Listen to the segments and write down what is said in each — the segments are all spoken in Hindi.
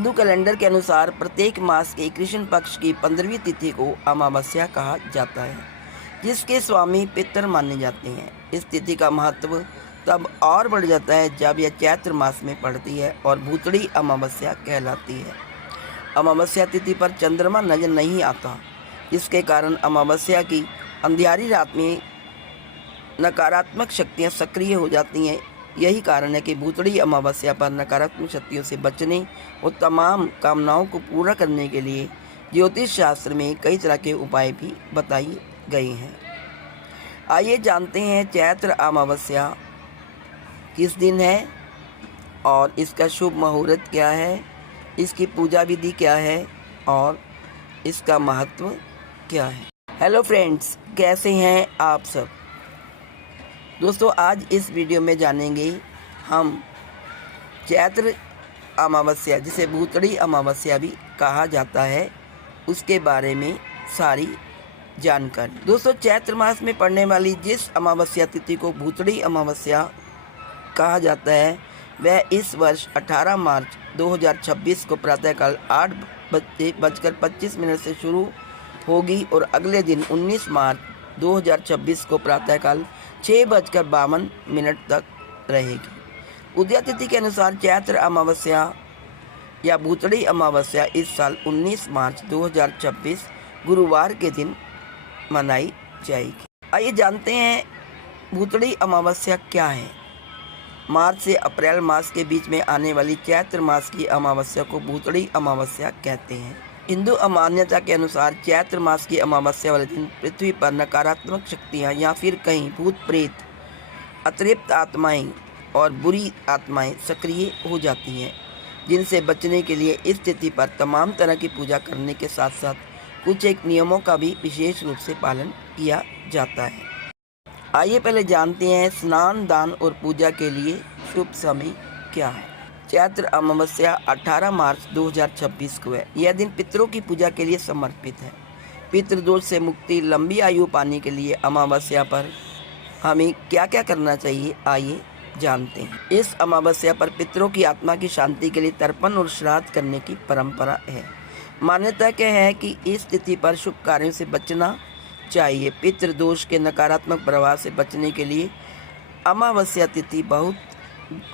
हिंदू कैलेंडर के अनुसार प्रत्येक मास के कृष्ण पक्ष की 15वीं तिथि को अमावस्या कहा जाता है, जिसके स्वामी पितर माने जाते हैं। इस तिथि का महत्व तब और बढ़ जाता है जब यह चैत्र मास में पड़ती है और भूतड़ी अमावस्या कहलाती है। अमावस्या तिथि पर चंद्रमा नजर नहीं आता, जिसके कारण अमावस्या की अंधियारी रात में नकारात्मक शक्तियां सक्रिय हो जाती हैं। यही कारण है कि भूतड़ी अमावस्या पर नकारात्मक शक्तियों से बचने और तमाम कामनाओं को पूरा करने के लिए ज्योतिष शास्त्र में कई तरह के उपाय भी बताए गए हैं। आइए जानते हैं चैत्र अमावस्या किस दिन है और इसका शुभ मुहूर्त क्या है, इसकी पूजा विधि क्या है और इसका महत्व क्या है। हेलो फ्रेंड्स, कैसे हैं आप सब। दोस्तों, आज इस वीडियो में जानेंगे हम चैत्र अमावस्या, जिसे भूतड़ी अमावस्या भी कहा जाता है, उसके बारे में सारी जानकारी। दोस्तों, चैत्र मास में पड़ने वाली जिस अमावस्या तिथि को भूतड़ी अमावस्या कहा जाता है, वह इस वर्ष 18 मार्च 2026 को प्रातःकाल 8:25 से शुरू होगी और अगले दिन 19 मार्च 2026 को प्रातःकाल 6:52 तक रहेगी। उदया तिथि के अनुसार चैत्र अमावस्या या भूतड़ी अमावस्या इस साल 19 मार्च 2026 गुरुवार के दिन मनाई जाएगी। आइए जानते हैं भूतड़ी अमावस्या क्या है। मार्च से अप्रैल मास के बीच में आने वाली चैत्र मास की अमावस्या को भूतड़ी अमावस्या कहते हैं। हिंदू मान्यता के अनुसार चैत्र मास की अमावस्या वाले दिन पृथ्वी पर नकारात्मक शक्तियाँ या फिर कहीं भूत प्रेत, अतृप्त आत्माएं और बुरी आत्माएं सक्रिय हो जाती हैं, जिनसे बचने के लिए इस तिथि पर तमाम तरह की पूजा करने के साथ साथ कुछ एक नियमों का भी विशेष रूप से पालन किया जाता है। आइए पहले जानते हैं स्नान, दान और पूजा के लिए शुभ समय क्या है। चैत्र अमावस्या 18 मार्च 2026 को है। यह दिन पितरों की पूजा के लिए समर्पित है। पितृदोष से मुक्ति, लंबी आयु पाने के लिए अमावस्या पर हमें क्या क्या करना चाहिए, आइए जानते हैं। इस अमावस्या पर पितरों की आत्मा की शांति के लिए तर्पण और श्राद्ध करने की परंपरा है। मान्यता क्या है कि इस तिथि पर शुभ कार्यों से बचना चाहिए। पितृदोष के नकारात्मक प्रभाव से बचने के लिए अमावस्या तिथि बहुत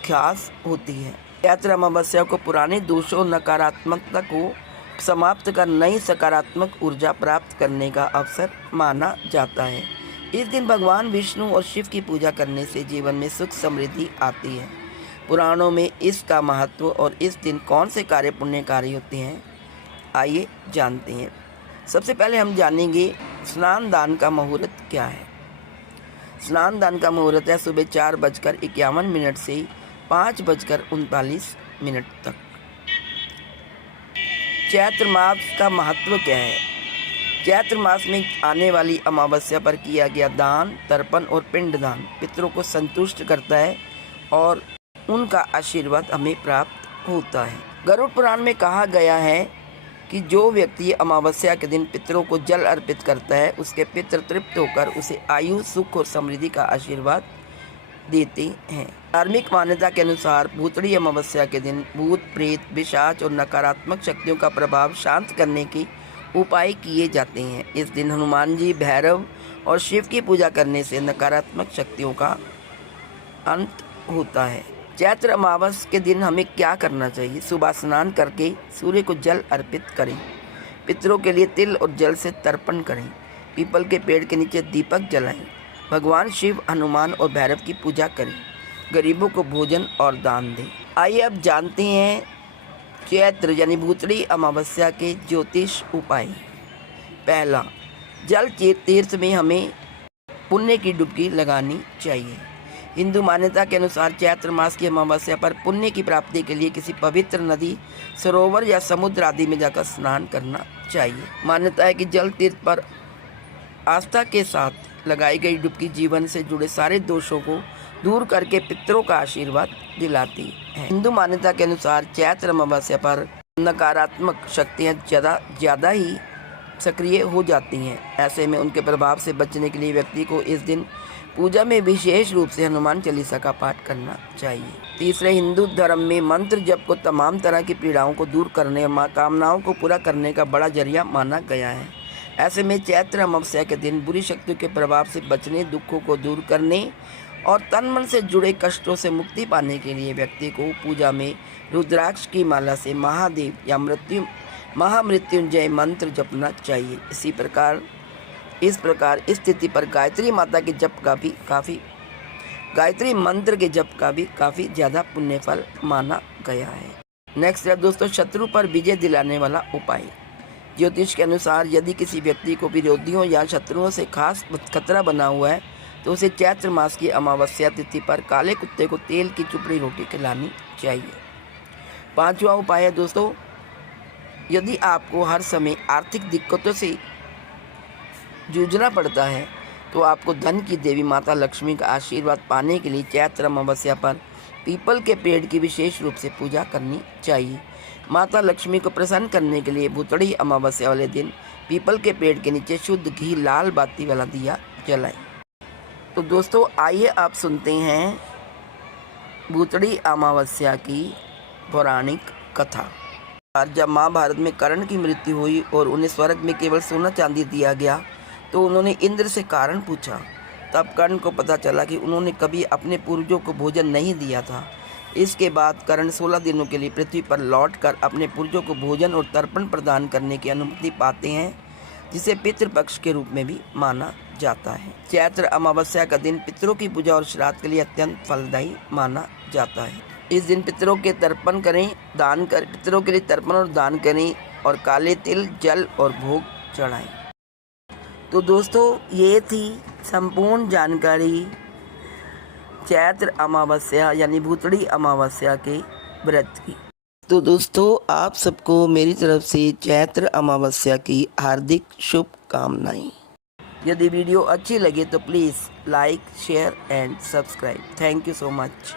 खास होती है। चैत्र अमावस्या को पुराने दोषों और नकारात्मकता को समाप्त कर नई सकारात्मक ऊर्जा प्राप्त करने का अवसर माना जाता है। इस दिन भगवान विष्णु और शिव की पूजा करने से जीवन में सुख समृद्धि आती है। पुराणों में इसका महत्व और इस दिन कौन से कार्य पुण्यकारी होते हैं, आइए जानते हैं। सबसे पहले हम जानेंगे स्नान दान का मुहूर्त क्या है। स्नान दान का मुहूर्त है सुबह 4:51 से 5:39 तक। चैत्र मास का महत्व क्या है। चैत्र मास में आने वाली अमावस्या पर किया गया दान, तर्पण और पिंडदान पितरों को संतुष्ट करता है और उनका आशीर्वाद हमें प्राप्त होता है। गरुड़ पुराण में कहा गया है कि जो व्यक्ति अमावस्या के दिन पितरों को जल अर्पित करता है, उसके पितर तृप्त होकर उसे आयु, सुख और समृद्धि का आशीर्वाद देते हैं। धार्मिक मान्यता के अनुसार भूतड़ी अमावस्या के दिन भूत प्रेत, पिशाच और नकारात्मक शक्तियों का प्रभाव शांत करने के उपाय किए जाते हैं। इस दिन हनुमान जी, भैरव और शिव की पूजा करने से नकारात्मक शक्तियों का अंत होता है। चैत्र अमावस्या के दिन हमें क्या करना चाहिए। सुबह स्नान करके सूर्य को जल अर्पित करें। पितरों के लिए तिल और जल से तर्पण करें। पीपल के पेड़ के नीचे दीपक जलाएं। भगवान शिव, हनुमान और भैरव की पूजा करें। गरीबों को भोजन और दान दें। आइए अब जानते हैं चैत्र यानी भूतड़ी अमावस्या के ज्योतिष उपाय। पहला, जल तीर्थ में हमें पुण्य की डुबकी लगानी चाहिए। हिंदू मान्यता के अनुसार चैत्र मास की अमावस्या पर पुण्य की प्राप्ति के लिए किसी पवित्र नदी, सरोवर या समुद्र आदि में जाकर स्नान करना चाहिए। मान्यता है कि जल तीर्थ पर आस्था के साथ लगाई गई डुबकी जीवन से जुड़े सारे दोषों को दूर करके पितरों का आशीर्वाद दिलाती है। हिंदू मान्यता के अनुसार चैत्र अमावस्या पर नकारात्मक शक्तियाँ ज़्यादा ही सक्रिय हो जाती हैं। ऐसे में उनके प्रभाव से बचने के लिए व्यक्ति को इस दिन पूजा में विशेष रूप से हनुमान चालीसा का पाठ करना चाहिए। तीसरे, हिंदू धर्म में मंत्र जप को तमाम तरह की पीड़ाओं को दूर करने और कामनाओं को पूरा करने का बड़ा जरिया माना गया है। ऐसे में चैत्र अमावस्या के दिन बुरी शक्तियों के प्रभाव से बचने, दुखों को दूर करने और तन मन से जुड़े कष्टों से मुक्ति पाने के लिए व्यक्ति को पूजा में रुद्राक्ष की माला से महादेव या महामृत्युंजय मंत्र जपना चाहिए। इस प्रकार इस तिथि पर गायत्री माता के जप का भी गायत्री मंत्र के जप का भी काफ़ी ज़्यादा पुण्य फल माना गया है। नेक्स्ट है दोस्तों, शत्रु पर विजय दिलाने वाला उपाय। ज्योतिष के अनुसार यदि किसी व्यक्ति को विरोधियों या शत्रुओं से खास खतरा बना हुआ है तो उसे चैत्र मास की अमावस्या तिथि पर काले कुत्ते को तेल की चुपड़ी रोटी खिलानी चाहिए। पांचवा उपाय है दोस्तों, यदि आपको हर समय आर्थिक दिक्कतों से जूझना पड़ता है तो आपको धन की देवी माता लक्ष्मी का आशीर्वाद पाने के लिए चैत्र अमावस्या पर पीपल के पेड़ की विशेष रूप से पूजा करनी चाहिए। माता लक्ष्मी को प्रसन्न करने के लिए भूतड़ी अमावस्या वाले दिन पीपल के पेड़ के नीचे शुद्ध घी लाल बाती वाला दिया जलाएं। तो दोस्तों आइए आप सुनते हैं भूतड़ी अमावस्या की पौराणिक कथा। जब महाभारत में कर्ण की मृत्यु हुई और उन्हें स्वर्ग में केवल सोना चांदी दिया गया तो उन्होंने इंद्र से कारण पूछा। तब कर्ण को पता चला कि उन्होंने कभी अपने पूर्वजों को भोजन नहीं दिया था। इसके बाद कर्ण 16 दिनों के लिए पृथ्वी पर लौटकर अपने पूर्वजों को भोजन और तर्पण प्रदान करने की अनुमति पाते हैं, जिसे पितृपक्ष के रूप में भी माना जाता है। चैत्र अमावस्या का दिन पितरों की पूजा और श्राद्ध के लिए अत्यंत फलदायी माना जाता है। इस दिन पितरों के तर्पण करें, पितरों के लिए तर्पण और दान करें और काले तिल, जल और भोग चढ़ाएं। तो दोस्तों ये थी संपूर्ण जानकारी चैत्र अमावस्या यानी भूतड़ी अमावस्या के व्रत की। तो दोस्तों आप सबको मेरी तरफ से चैत्र अमावस्या की हार्दिक शुभकामनाएं। यदि वीडियो अच्छी लगे तो please like, share and subscribe. Thank you so much.